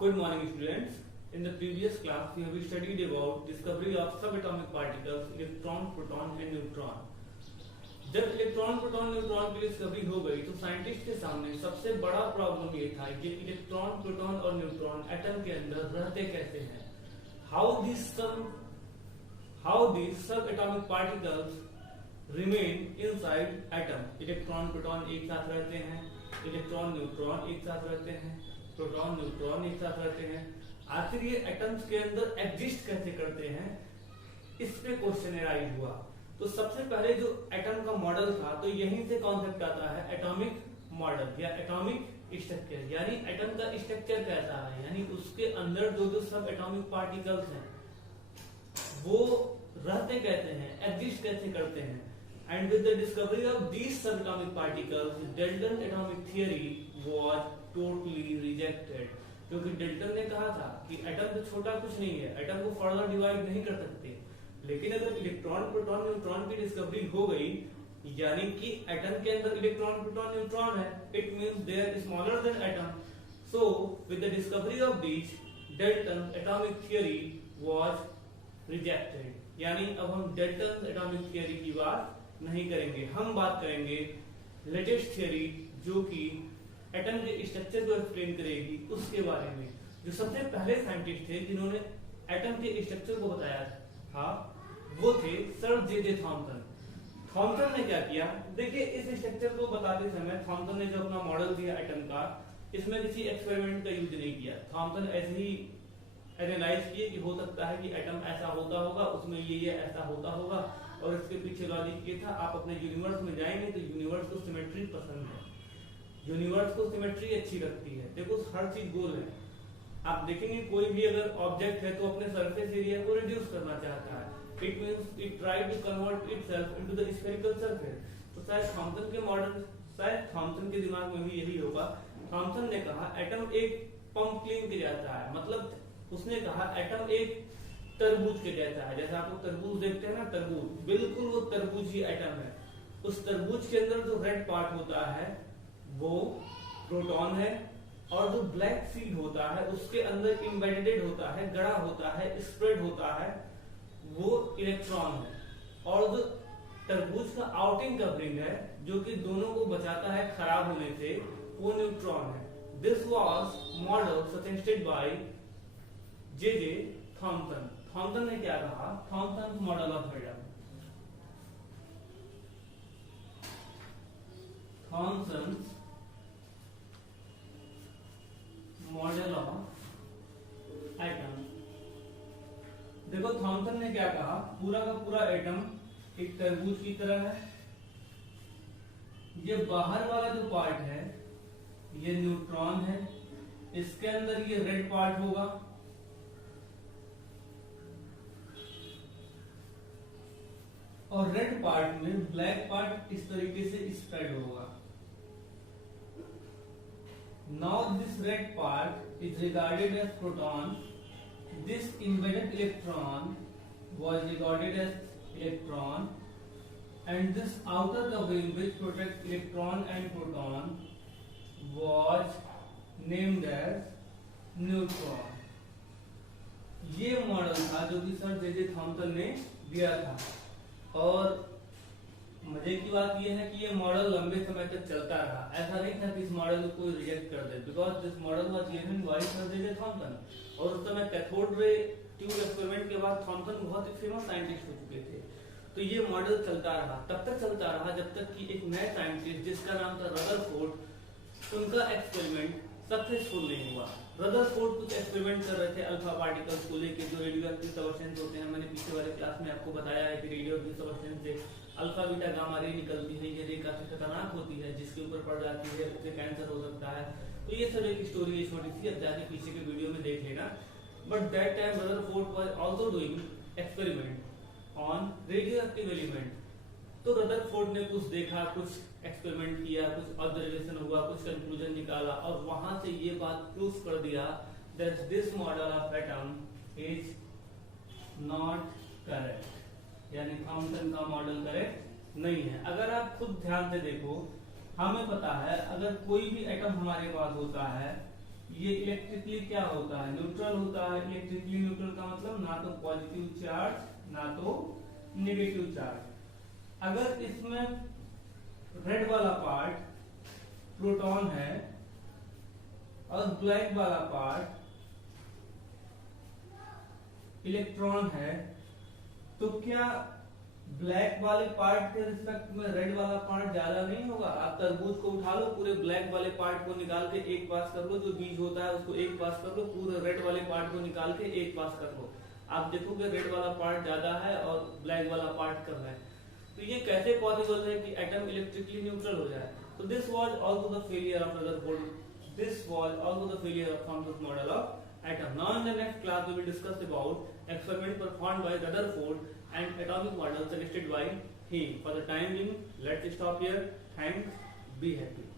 Good morning, students. In the previous class, we have studied about discovery of subatomic particles, electron, proton, and neutron. जब electron, proton, neutron की discovery हो गई तो scientist के सामने सबसे बड़ा प्रॉब्लम ये था कि इलेक्ट्रॉन, प्रोटॉन और न्यूट्रॉन एटम के अंदर रहते कैसे हैं. How these subatomic particles remain inside atom. Electron, proton एक साथ रहते हैं, इलेक्ट्रॉन, न्यूट्रॉन एक साथ रहते हैं, प्रोटॉन, न्यूट्रॉन एक साथ रहते हैं. आखिर ये एटम्स के अंदर एग्जिस्ट कैसे करते हैं, इस पे क्वेश्चन एराइज हुआ. तो सबसे पहले जो एटम का मॉडल था, तो यहीं से कॉन्सेप्ट आता है एटॉमिक मॉडल या एटॉमिक स्ट्रक्चर. यानी एटम का स्ट्रक्चर कैसा है, यानी उसके अंदर जो सब एटॉमिक पार्टिकल्स हैं वो रहते कैसे हैं, एग्जिस्ट कैसे करते हैं. And with the discovery of these subatomic particles, Dalton atomic theory was totally rejected. क्योंकि डाल्टन ने कहा था कि एटम तो छोटा कुछ नहीं है, एटम को फर्दर डिवाइड नहीं कर सकते. लेकिन अगर इलेक्ट्रॉन, प्रोटॉन, न्यूट्रॉन की डिस्कवरी हो गई, यानी कि एटम के अंदर इलेक्ट्रॉन, प्रोटॉन, न्यूट्रॉन है, it means they are smaller than atom. So with the discovery of these, Dalton atomic theory was rejected. यानी अब हम डाल्टन एटॉमिक थियरी की बात नहीं करेंगे, हम बात करेंगे लेटेस्ट थियरी जो कि एटम के स्ट्रक्चर को एक्सप्लेन करेगी, उसके बारे में. जो सबसे पहले साइंटिस्ट थे जिन्होंने एटम के स्ट्रक्चर को बताया था, वो थे सर जे थॉमसन. थॉमसन ने क्या किया, देखिए इस स्ट्रक्चर को बताते समय थॉमसन ने जो अपना मॉडल दिया एटम का, इसमें किसी एक्सपेरिमेंट का यूज नहीं किया. थॉमसन ऐसे ही एनालाइज किए कि हो सकता है कि एटम ऐसा होता होगा, उसमें ये ऐसा होता होगा, और इसके पीछे लॉजिक ये था, आप अपने यूनिवर्स में जाएंगे तो यूनिवर्स को सिमेट्री पसंद है, यूनिवर्स को सिमेट्री अच्छी लगती है. देखो हर चीज गोल है. आप देखेंगे कोई भी अगर ऑब्जेक्ट है तो अपने सरफेस एरिया को रिड्यूस करना चाहता है. It means it try to convert itself into the spherical surface. तो शायद थॉमसन के मॉडल, शायद थॉमसन के दिमाग में भी यही होगा. थॉमसन ने कहा एटम एक पंप क्लीन के जाता है, मतलब उसने कहा एटम एक तरबूज के जैसा है. जैसा आप लोग तरबूज देखते हैं ना, तरबूज, बिल्कुल वो तरबूज ही एटम है. उस तरबूज के अंदर जो रेड पार्ट होता है वो प्रोटॉन है, और जो ब्लैक सीड होता है उसके अंदर इम्बेडेड होता है, गड़ा होता है, स्प्रेड होता है, वो इलेक्ट्रॉन है. और जो तरबूज का आउटिंग कवरिंग है जो कि दोनों को बचाता है खराब होने से, वो न्यूट्रॉन है. This was model suggested by J Thomson. Thomson ने क्या कहा, Thomson model of atom, Thomson model of atom. देखो थॉमसन ने क्या कहा, पूरा का पूरा एटम एक तरबूज की तरह है. ये बाहर वाला जो पार्ट है ये न्यूट्रॉन है, इसके अंदर ये रेड पार्ट होगा, और रेड पार्ट में ब्लैक पार्ट इस तरीके से स्प्रेड होगा. Now this red part is regarded as proton. This embedded electron was regarded as electron, and this outer covering which protects electron and proton was named as neutron. ये model था जो कि sir J Thompson ने दिया था. और मजे की बात यह है कि ये मॉडल लंबे समय तक चलता रहा. ऐसा नहीं था कि इस मॉडल को कोई रिजेक्ट कर दे, because this model was given by sir J Thomson. और उस समय कैथोड रे ट्यूब एक्सपेरिमेंट के बाद थॉमसन बहुत ही फेमस साइंटिस्ट हो चुके थे. तो ये मॉडल चलता रहा, तब तक चलता रहा जब तक कि एक नए साइंटिस्ट जिसका नाम था रदरफोर्ड, उनका एक्सपेरिमेंट सक्सेसफुल नहीं हुआ. रदरफोर्ड कुछ एक्सपेरिमेंट कर रहे थे अल्फा पार्टिकल्स को लेके, जो रेडियोएक्टिव सब्सटेंस होते हैं. मैंने पीछे वाले क्लास में आपको बताया है कि रेडियोएक्टिव सब्सटेंस से अल्फा बीटा गामा रे निकलती है. ये रे काफी खतरनाक होती है, जिसके ऊपर पड़ जाती है उससे कैंसर हो सकता है. तो ये सब एक स्टोरी है छोटी सी, अब जाके पीछे के वीडियो में देख लेना. But that time Rutherford was also doing experiment on radioactive element. तो रदरफोर्ड ने कुछ देखा, कुछ एक्सपेरिमेंट किया, कुछ ऑब्जर्वेशन हुआ, कुछ कंक्लूजन निकाला, और वहां से ये बात प्रूव कर दिया that this model of atom is not correct. यानी थॉमसन का मॉडल करेक्ट नहीं है. अगर आप खुद ध्यान से देखो, हमें पता है अगर कोई भी एटम हमारे पास होता है ये इलेक्ट्रिकली क्या होता है, न्यूट्रल होता है। इलेक्ट्रिकली न्यूट्रल का मतलब ना तो पॉजिटिव चार्ज ना तो नेगेटिव चार्ज। अगर इसमें रेड वाला पार्ट प्रोटॉन है और ब्लैक वाला पार्ट इलेक्ट्रॉन है, तो क्या ब्लैक वाले पार्ट के रिस्पेक्ट में रेड वाला पार्ट ज्यादा नहीं होगा? आप तरबूज को उठा लो, पूरे ब्लैक वाले पार्ट को निकाल के एक पास कर लो, जो बीज होता है उसको एक पास कर लो, पूरे रेड वाले पार्ट को निकाल के एक पास कर लो, आप देखोगे रेड वाला पार्ट ज्यादा है और ब्लैक वाला पार्ट कम है। तो ये कैसे पॉसिबल है कि एटम इलेक्ट्रिकली न्यूट्रल हो जाए? तो this was also the failure of Rutherford, this was also the failure of Thompson model of atom. Now in the next class we will discuss about experiment performed by Rutherford and atomic model suggested by him. For the time being, let's stop here. Thanks. Be happy.